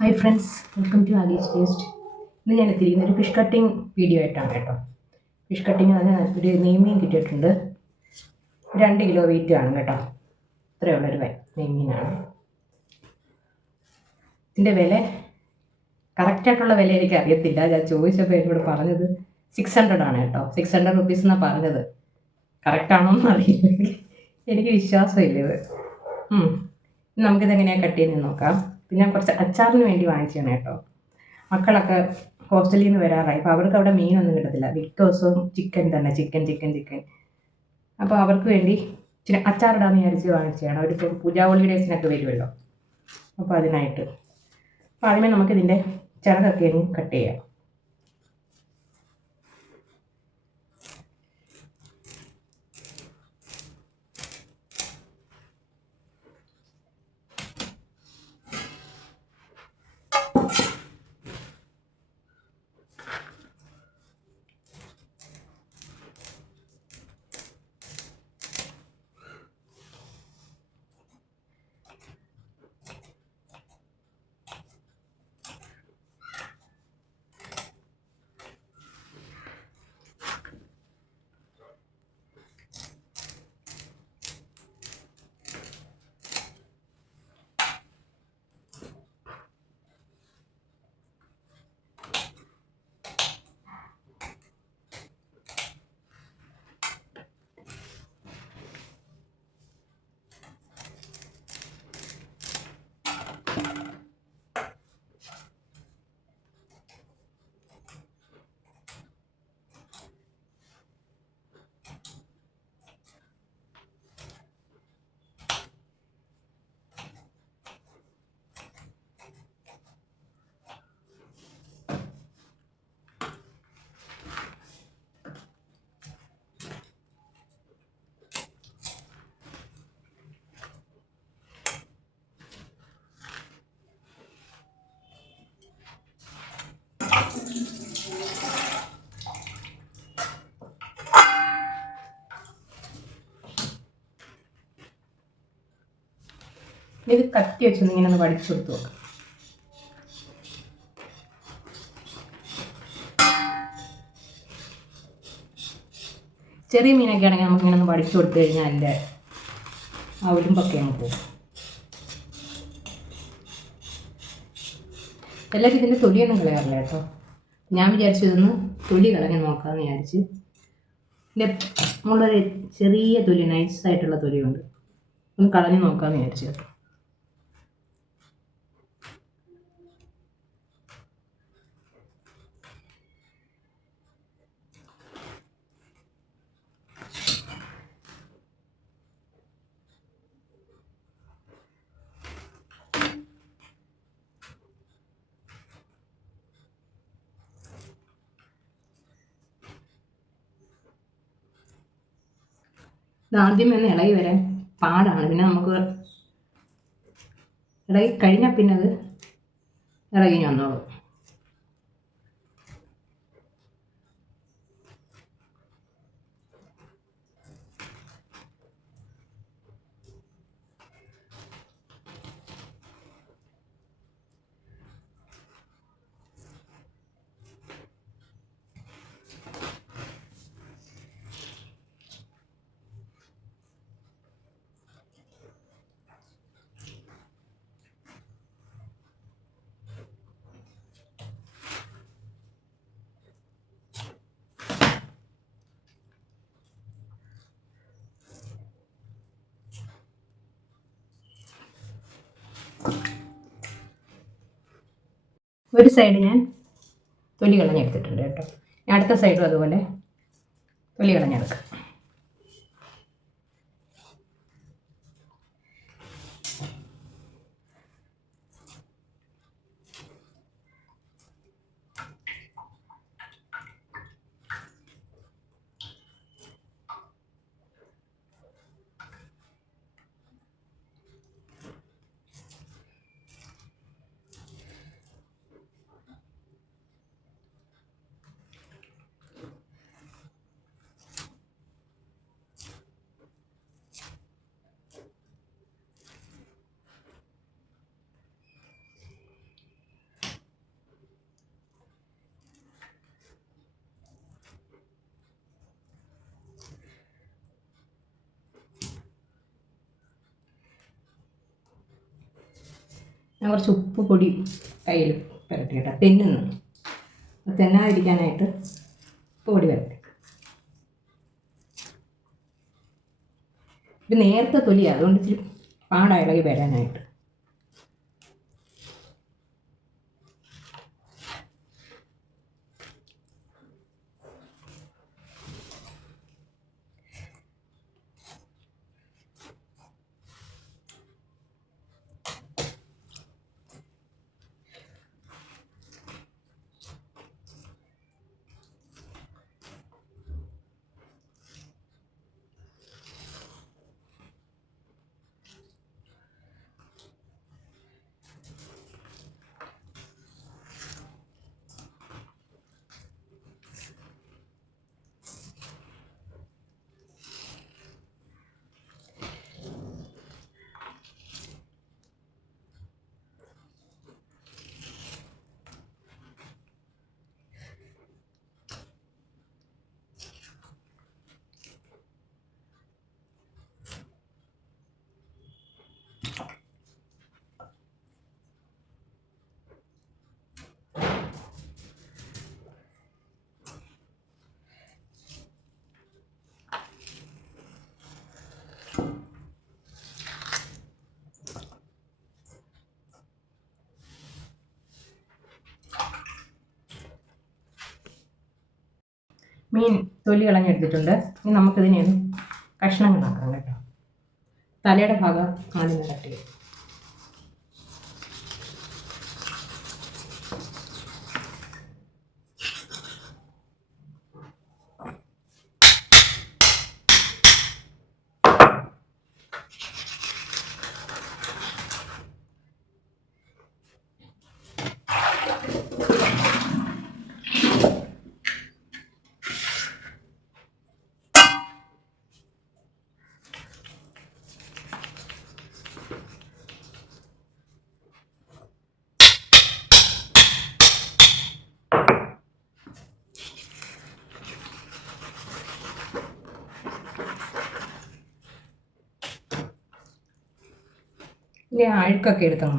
Hi friends welcome to Alice taste ഇന്ന് ഞാൻ എത്തിയിരിക്കുന്ന ഒരു ഫിഷ് കട്ടിങ് വീഡിയോ ആയിട്ടാണ് കേട്ടോ. ഫിഷ് കട്ടിങ് അതിന് ഒരു നെയ്മീൻ കിട്ടിയിട്ടുണ്ട്. രണ്ട് കിലോ വെയിറ്റ് ആണ് കേട്ടോ. ഇത്രയുള്ളൊരു നെയ്മീനാണ്. ഇതിന്റെ വില കറക്റ്റായിട്ടുള്ള വില എനിക്ക് അറിയത്തില്ല. ഞാൻ ചോദിച്ചപ്പോൾ എന്നോട് പറഞ്ഞത് സിക്സ് ഹൺഡ്രഡ് ആണ് കേട്ടോ. സിക്സ് ഹൺഡ്രഡ് റുപ്പീസ് എന്നാണ് പറഞ്ഞത്. കറക്റ്റാണോ എന്ന് അറിയില്ല. എനിക്ക് വിശ്വാസമില്ല ഇത്. നമുക്കിതെങ്ങനെയാണ് കട്ട് ചെയ്യുന്നത് നോക്കാം. പിന്നെ കുറച്ച് അച്ചാറിന് വേണ്ടി വാങ്ങിച്ചാണ് കേട്ടോ. മക്കളൊക്കെ ഹോസ്റ്റലിൽ നിന്ന് വരാറായി. അപ്പോൾ അവർക്ക് അവിടെ മീനൊന്നും കിട്ടത്തില്ല. മിക്ക ദിവസവും ചിക്കൻ തന്നെ. ചിക്കൻ ചിക്കൻ ചിക്കൻ അപ്പോൾ അവർക്ക് വേണ്ടി ചില അച്ചാറിടാന്ന് വിചാരിച്ച് വാങ്ങിച്ചതാണ്. അവരിപ്പോൾ പൂജാ ഹോളിഡേയ്സിനൊക്കെ വരുമല്ലോ അപ്പോൾ അതിനായിട്ട്. അപ്പോൾ ആദ്യമേ നമുക്കിതിന്റെ ചിറകൊക്കെ കട്ട് ചെയ്യാം. ഇത് കത്തി വെച്ചൊന്ന് ഇങ്ങനെ ഒന്ന് വടിച്ചു കൊടുത്തു നോക്കാം. ചെറിയ മീനൊക്കെ ആണെങ്കിൽ നമുക്ക് ഇങ്ങനെ ഒന്ന് വടിച്ചു കൊടുത്തു കഴിഞ്ഞാൽ അതിന്റെ ആ ഉടുമ്പൊക്കെ അങ്ങ് പോകും. എല്ലാവരും ഇതിന്റെ തൊലിയൊന്നും കളയാറില്ല കേട്ടോ. ഞാൻ വിചാരിച്ചു ഇതൊന്ന് തൊലി കളഞ്ഞ് നോക്കാമെന്ന് വിചാരിച്ച്. ഇതിന്റെ നമ്മളൊരു ചെറിയ തൊലി നൈസായിട്ടുള്ള തൊലിയുണ്ട്. ഒന്ന് കളഞ്ഞ് നോക്കാമെന്ന് വിചാരിച്ചു കേട്ടോ. ഇത് ആദ്യമേ ഒന്ന് ഇളകി വരാൻ പാടാണ്. പിന്നെ നമുക്ക് ഇളകി കഴിഞ്ഞാൽ പിന്നെ അത് ഇളകി വന്നോളും. ഒരു സൈഡ് ഞാൻ തൊലി കളഞ്ഞെടുത്തിട്ടുണ്ട് കേട്ടോ. അടുത്ത സൈഡും അതുപോലെ തൊലി കളഞ്ഞെടുക്കാം. ഞാൻ കുറച്ച് ഉപ്പ് പൊടി കയ്യിൽ പുരട്ടി കേട്ടോ. തെന്നുന്നു. അപ്പോൾ തെന്നാതിരിക്കാനായിട്ട് ഉപ്പ് പൊടി പുരട്ടി. ഇത് നേരത്തെ തൊലിയാണ് അതുകൊണ്ട് ഇച്ചിരി പാടാ വരാനായിട്ട്. മീൻ തൊലി കളഞ്ഞെടുത്തിട്ടുണ്ട്. ഇനി നമുക്കിതിനെ കഷ്ണങ്ങളാക്കാം കേട്ടോ. തലയുടെ ഭാഗം ആദ്യം കട്ട് ചെയ്യും ഇനി ആ അഴുക്കൊക്കെ എടുത്തങ്ങ്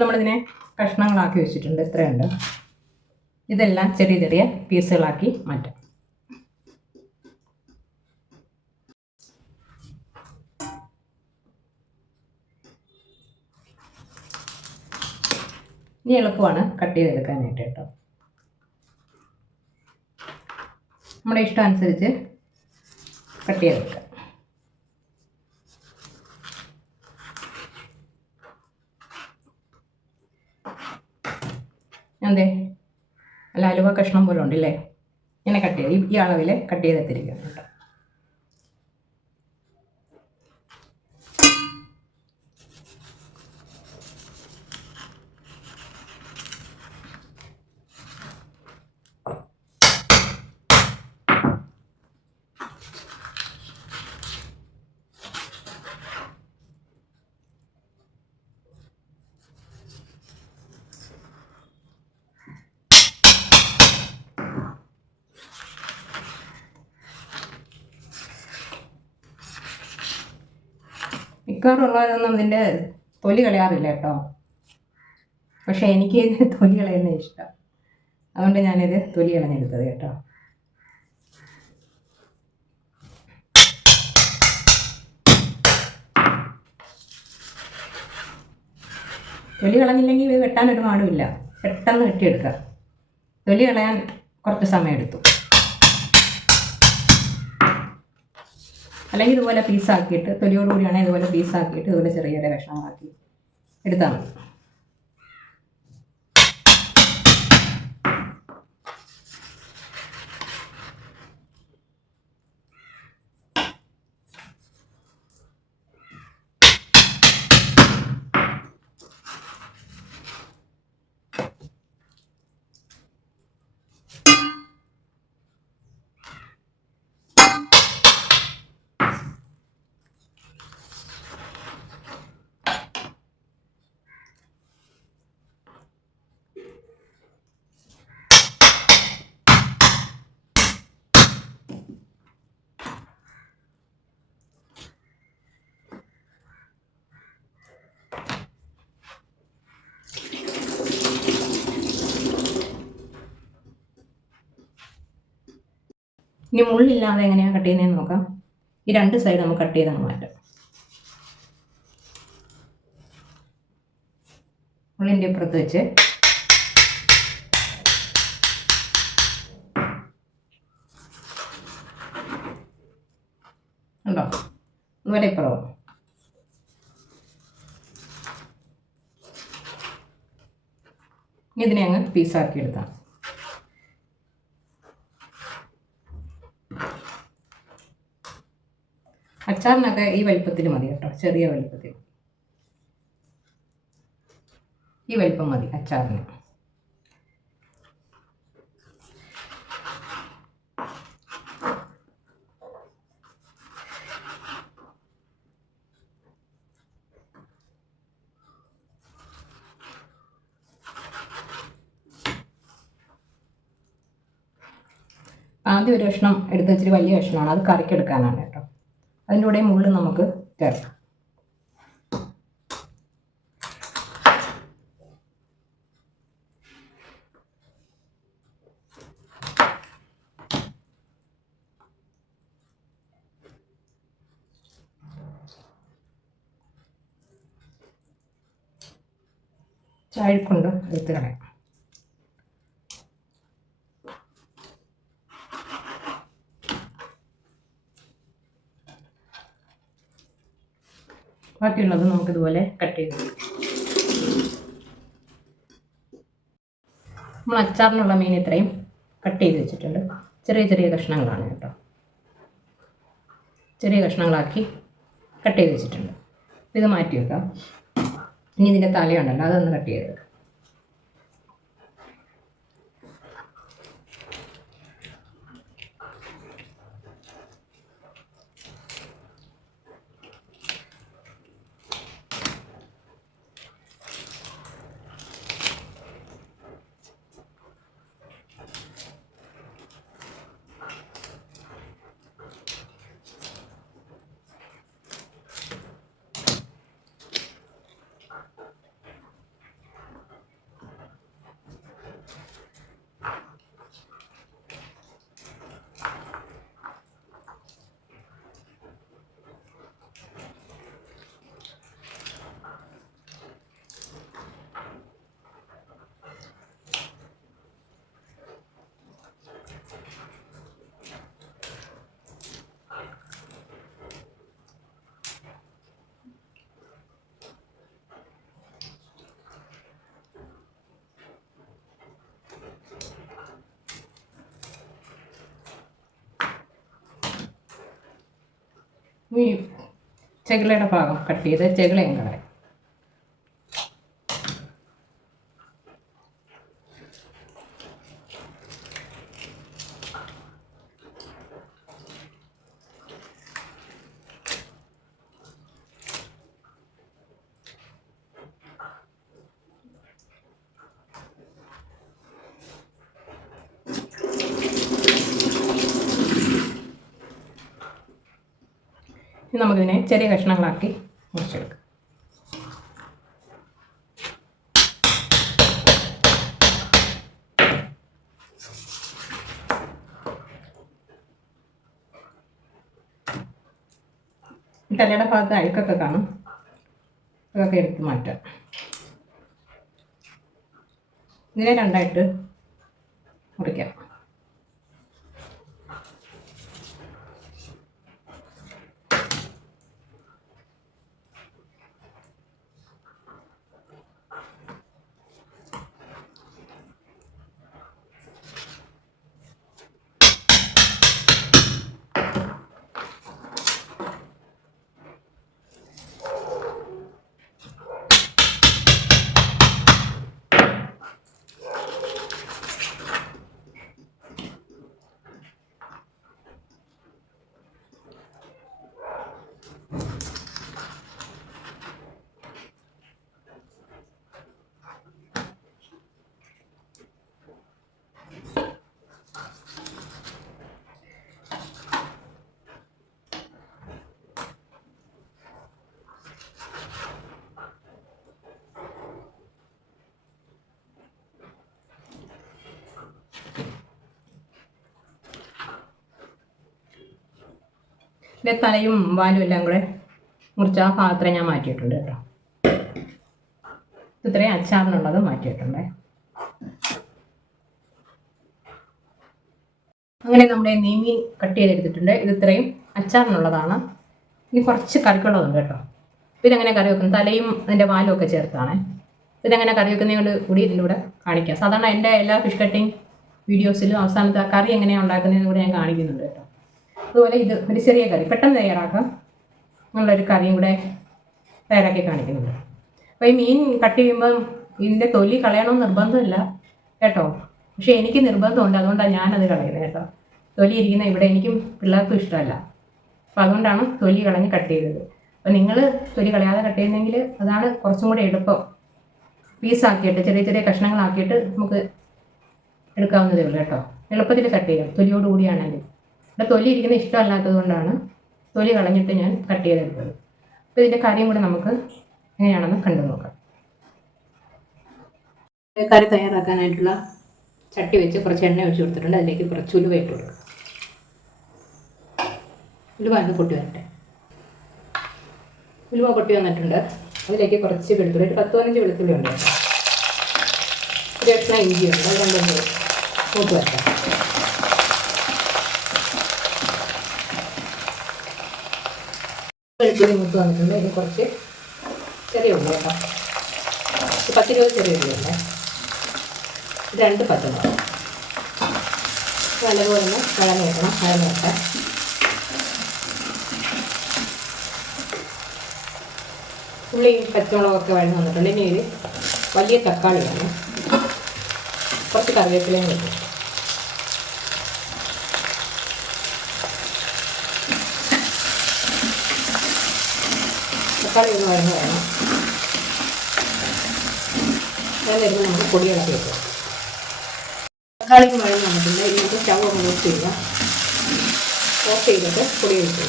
അപ്പോൾ നമ്മളിതിനെ കഷ്ണങ്ങളാക്കി വെച്ചിട്ടുണ്ട്. ഇത്രയുണ്ട്. ഇതെല്ലാം ചെറിയ ചെറിയ പീസുകളാക്കി മാറ്റാം. ഇനി എളുപ്പമാണ് കട്ട് ചെയ്തെടുക്കാനായിട്ട് കേട്ടോ. നമ്മുടെ ഇഷ്ടം അനുസരിച്ച് കട്ട് ചെയ്തെടുക്കാം. അതെ. അല്ല അലുവ കഷ്ണം പോലെ ഉണ്ടല്ലേ? ഇങ്ങനെ കട്ട് ചെയ്ത് ഈ- അളവിൽ കട്ട് ചെയ്തെത്തിരിക്കണം മിക്കവാറുള്ളവരൊന്നും ഇതിന്റെ തൊലി കളയാറില്ല കേട്ടോ. പക്ഷെ എനിക്ക് തൊലി കളയുന്ന ഇഷ്ടം. അതുകൊണ്ട് ഞാനിത് തൊലി കളഞ്ഞെടുത്തത് കേട്ടോ. തൊലി കളഞ്ഞില്ലെങ്കിൽ ഇത് വെട്ടാനൊരു പാടുമില്ല. പെട്ടെന്ന് വെട്ടിയെടുക്കുക തൊലി കളയാൻ കുറച്ച് സമയം എടുത്തു അല്ലെങ്കിൽ ഇതുപോലെ പീസാക്കിയിട്ട് തൊലിയോടുകൂടിയാണെങ്കിൽ ഇതുപോലെ പീസാക്കിയിട്ട് ഇതുപോലെ ചെറിയ ചെറിയ കഷ്ണങ്ങളാക്കി എടുത്താൽ മതി. ഇനി മുള്ളില്ലാതെ എങ്ങനെയാണ് കട്ട് ചെയ്യുന്നതെന്ന് നോക്കാം. ഈ രണ്ട് സൈഡ് നമുക്ക് കട്ട് ചെയ്തങ്ങ് മാറ്റാം. മുള്ളിന്റെ അപ്പുറത്ത് വെച്ച്. ഉണ്ടോ ഇതുവരെ ഇപ്പുറവും ഇതിനെ അങ്ങ് പീസാക്കി എടുക്കാം. അച്ചാറിനൊക്കെ ഈ വലിപ്പത്തിൽ മതി കേട്ടോ ചെറിയ വലിപ്പത്തിൽ ഈ വലിപ്പം മതി അച്ചാറിന്. ആദ്യം ഒരു കഷ്ണം എടുത്ത് വെച്ചിട്ട് വലിയ കഷ്ണമാണ് അത് കറിക്കെടുക്കാനാണ് കേട്ടോ. അതിന്റെ കൂടെ മുകളിൽ നമുക്ക് ചേർക്കാം. ചായക്കൊണ്ട് എടുത്ത് കളയാം. ബാക്കിയുള്ളത് നമുക്കിതുപോലെ കട്ട് ചെയ്ത് നമ്മൾ അച്ചാറിനുള്ള മീൻ ഇത്രയും കട്ട് ചെയ്ത് വെച്ചിട്ടുണ്ട്. ചെറിയ ചെറിയ കഷ്ണങ്ങളാണ് കേട്ടോ. ചെറിയ കഷ്ണങ്ങളാക്കി കട്ട് ചെയ്ത് വെച്ചിട്ടുണ്ട്. ഇത് മാറ്റി വെക്കാം. ഇനി ഇതിന്റെ തലയുണ്ടല്ലോ അതൊന്ന് കട്ട് ചെയ്ത് വെക്കാം ഈ ചെകിളയുടെ ഭാഗം കട്ട് ചെയ്ത് ചെകിളയും നമുക്കിതിനെ ചെറിയ കഷ്ണങ്ങളാക്കി മുറിച്ചെടുക്കാം. തലയുടെ ഭാഗത്ത് അഴുക്കൊക്കെ കാണും. അതൊക്കെ എടുത്ത് മാറ്റാം. ഇതിനെ രണ്ടായിട്ട് മുറിക്കാം. ഇതിന്റെ തലയും വാലും എല്ലാം കൂടെ മുറിച്ച ആ പാത്രം ഞാൻ മാറ്റിയിട്ടുണ്ട് കേട്ടോ. ഇത് ഇത്രയും അച്ചാറിനുള്ളത് മാറ്റിയിട്ടുണ്ട്. അങ്ങനെ നമ്മുടെ നെയ്മീൻ കട്ട് ചെയ്തെടുത്തിട്ടുണ്ട്. ഇത് ഇത്രയും അച്ചാറിനുള്ളതാണ്. ഇനി കുറച്ച് കറിക്കുള്ളതുണ്ട് കേട്ടോ. ഇതെങ്ങനെ കറി വെക്കുന്നത്? തലയും അതിന്റെ വാലും ഒക്കെ ചേർത്താണ്. ഇതെങ്ങനെ കറി വെക്കുന്നതുകൊണ്ട് കൂടി ഇതിലൂടെ കാണിക്കാം. സാധാരണ എന്റെ എല്ലാ ഫിഷ് കട്ടിങ് വീഡിയോസിലും അവസാനത്തെ കറി എങ്ങനെയാണ് ഉണ്ടാക്കുന്നതെന്ന് കൂടെ ഞാൻ കാണിക്കുന്നുണ്ട് കേട്ടോ. അതുപോലെ ഇത് ഒരു ചെറിയ കറി. പെട്ടെന്ന് തയ്യാറാക്കാം. എന്നുള്ളൊരു കറിയും കൂടെ തയ്യാറാക്കി കാണിക്കുന്നുണ്ട്. അപ്പോൾ ഈ മീൻ കട്ട് ചെയ്യുമ്പം ഇതിന്റെ തൊലി കളയണമെന്ന് നിർബന്ധമില്ല കേട്ടോ. പക്ഷേ എനിക്ക് നിർബന്ധമുണ്ട്. അതുകൊണ്ടാണ് ഞാനത് കളയുന്നത് കേട്ടോ. തൊലി ഇരിക്കുന്ന ഇവിടെ എനിക്കും പിള്ളേർക്കും ഇഷ്ടമല്ല. അപ്പോൾ അതുകൊണ്ടാണ് തൊലി കളഞ്ഞ് കട്ട് ചെയ്തത്. അപ്പോൾ നിങ്ങൾ തൊലി കളയാതെ കട്ട് ചെയ്യുന്നെങ്കിൽ അതാണ് കുറച്ചും കൂടെ എളുപ്പം. പീസാക്കിയിട്ട് ചെറിയ ചെറിയ കഷ്ണങ്ങളാക്കിയിട്ട് നമുക്ക് എടുക്കാവുന്നതേ ഉള്ളൂ കേട്ടോ. എളുപ്പത്തിൽ കട്ട് ചെയ്യാം. തൊലിയോട് കൂടിയാണെങ്കിൽ. ഇവിടെ തൊലി ഇരിക്കുന്ന ഇഷ്ടമല്ലാത്തത് കൊണ്ടാണ് തൊലി കളഞ്ഞിട്ട് ഞാൻ കട്ട് ചെയ്തെടുത്തത്. അപ്പോൾ ഇതിന്റെ കറിയും കൂടെ നമുക്ക് എങ്ങനെയാണെന്ന് കണ്ടു നോക്കാം. കറി തയ്യാറാക്കാനായിട്ടുള്ള ചട്ടി വെച്ച് കുറച്ച് എണ്ണ ഒഴിച്ച് കൊടുത്തിട്ടുണ്ട്. അതിലേക്ക് കുറച്ച് ഉലുവ ഇട്ട് കൊടുക്കുക ഉലുവ ഒന്ന് പൊട്ടി വരട്ടെ. ഉലുവ പൊട്ടി വന്നിട്ടുണ്ട്. അതിലേക്ക് കുറച്ച് വെളുത്തുള്ളി ഒരു പത്ത് പതിനഞ്ച് വെളുത്തുള്ളി ഉണ്ട്. ഒരു എട്ട ഇഞ്ചി ഉണ്ട് അത് കൊണ്ടൊന്ന് മൂത്ത് വരട്ടെ. വെളുത്തുള്ളി മുത്ത് വന്നിട്ടുണ്ട് ഇനി കുറച്ച് ചെറിയ ഉള്ളി കേട്ടോ. പത്തിരുപത് ചെറിയ ഉള്ളിയുണ്ട് രണ്ട് പച്ചമുളക്. നല്ലപോലെ ഒന്ന് കഴന്ന് വെക്കണം കഴന്ന് വെക്കാം ഉള്ളിയും പച്ചമുളകൊക്കെ വഴന്ന് വന്നിട്ടുണ്ട്. ഇനി ഇത് വലിയ തക്കാളി വേണം. കുറച്ച് കറിവേപ്പിലയും കിട്ടും തക്കാളി ഒന്ന് വഴന്ന് വേണം വരുമ്പോൾ നമുക്ക് പൊടിയിളക്കി വെക്കാം. തക്കാളി വഴന്ന് വന്നിട്ടുണ്ട്. നമുക്ക് സ്റ്റവ് ഒന്ന് ഓഫ് ചെയ്യാം ഓഫ് ചെയ്തിട്ട് പൊടി വെച്ചു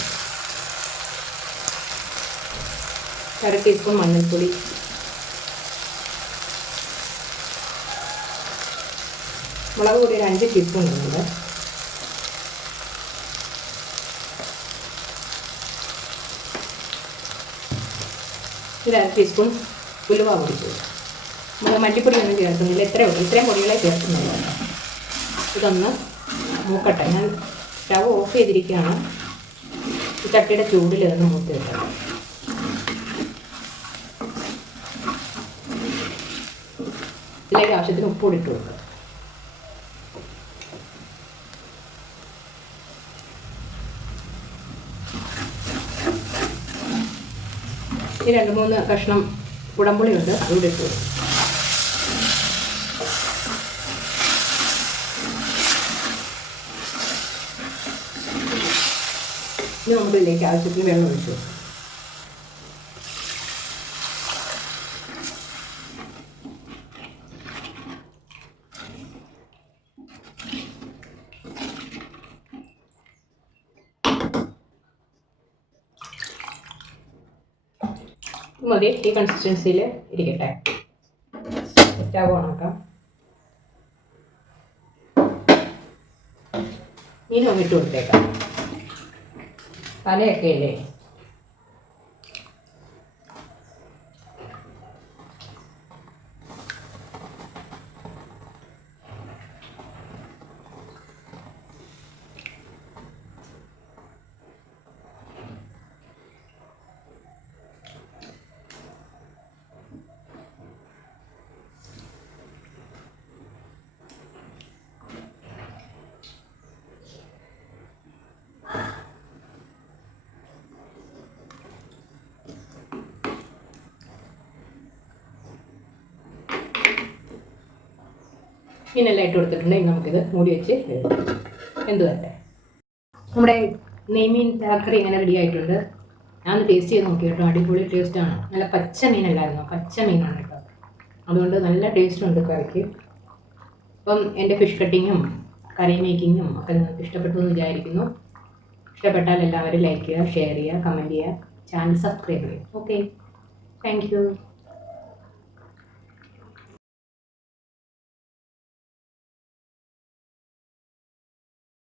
അര ടീസ്പൂൺ മഞ്ഞൾപ്പൊടി. മുളക് പൊടി ഒരു അഞ്ച് ടീസ്പൂൺ ഇടുന്നുണ്ട്. ഒരു അര ടീസ്പൂൺ ഉലുവ പൊടിച്ചു നമ്മൾ മല്ലിപ്പൊടിയൊന്നും ചേർക്കുന്നില്ല. ഇത്രയും ഉള്ളൂ. ഇത്രയും പൊടികളെ ചേർക്കുന്നുള്ളൂ. ഇതൊന്ന് മൂക്കട്ടെ. ഞാൻ സ്റ്റവ് ഓഫ് ചെയ്തിരിക്കുകയാണ്. ഈ ചട്ടിയുടെ ചൂടിൽ ഇതൊന്ന് മൂത്ത് കിട്ടണം ഇതിലേക്ക് ആവശ്യത്തിന് ഉപ്പ് ഇട്ട് കൊടുക്കുക ഈ രണ്ട് മൂന്ന് കഷ്ണം കുടംപുളി ഉണ്ട് അതുകൂടി ഇട്ടു. ഇനി നമുക്ക് ഇതിലേക്ക് ആവശ്യത്തിന് വെള്ളം ഒഴിച്ചു മതി ഈ കൺസിസ്റ്റൻസിയിൽ ഇരിക്കട്ടെ. സ്റ്റവ് ഓണാക്കാം മീൻ ഒന്ന് ഇട്ട് കൊടുത്തേക്കാം. തലയൊക്കെ ഇല്ലേ? മീനെല്ലാം ഇട്ട് കൊടുത്തിട്ടുണ്ടെങ്കിൽ നമുക്കിത് മൂടി വെച്ച്. എന്ത് വരട്ടെ? നമ്മുടെ നെയ്മീൻ കറി ഇങ്ങനെ റെഡി ആയിട്ടുണ്ട്. ഞാൻ ഒന്ന് ടേസ്റ്റ് ചെയ്ത് നോക്കി കേട്ടോ. അടിപൊളി ടേസ്റ്റാണ് നല്ല പച്ച മീനല്ലായിരുന്നു? പച്ച മീനാണ് കേട്ടോ. അതുകൊണ്ട് നല്ല ടേസ്റ്റ് ഉണ്ട് കറിക്ക്. അപ്പം എന്റെ ഫിഷ് കട്ടിങ്ങും കറി മേക്കിങ്ങും ഒക്കെ നിങ്ങൾക്ക് ഇഷ്ടപ്പെട്ടു എന്ന് വിചാരിക്കുന്നു. ഇഷ്ടപ്പെട്ടാൽ എല്ലാവരും ലൈക്ക് ചെയ്യുക ഷെയർ ചെയ്യുക കമന്റ് ചെയ്യുക. ചാനൽ സബ്സ്ക്രൈബ് ചെയ്യുക ഓക്കെ താങ്ക്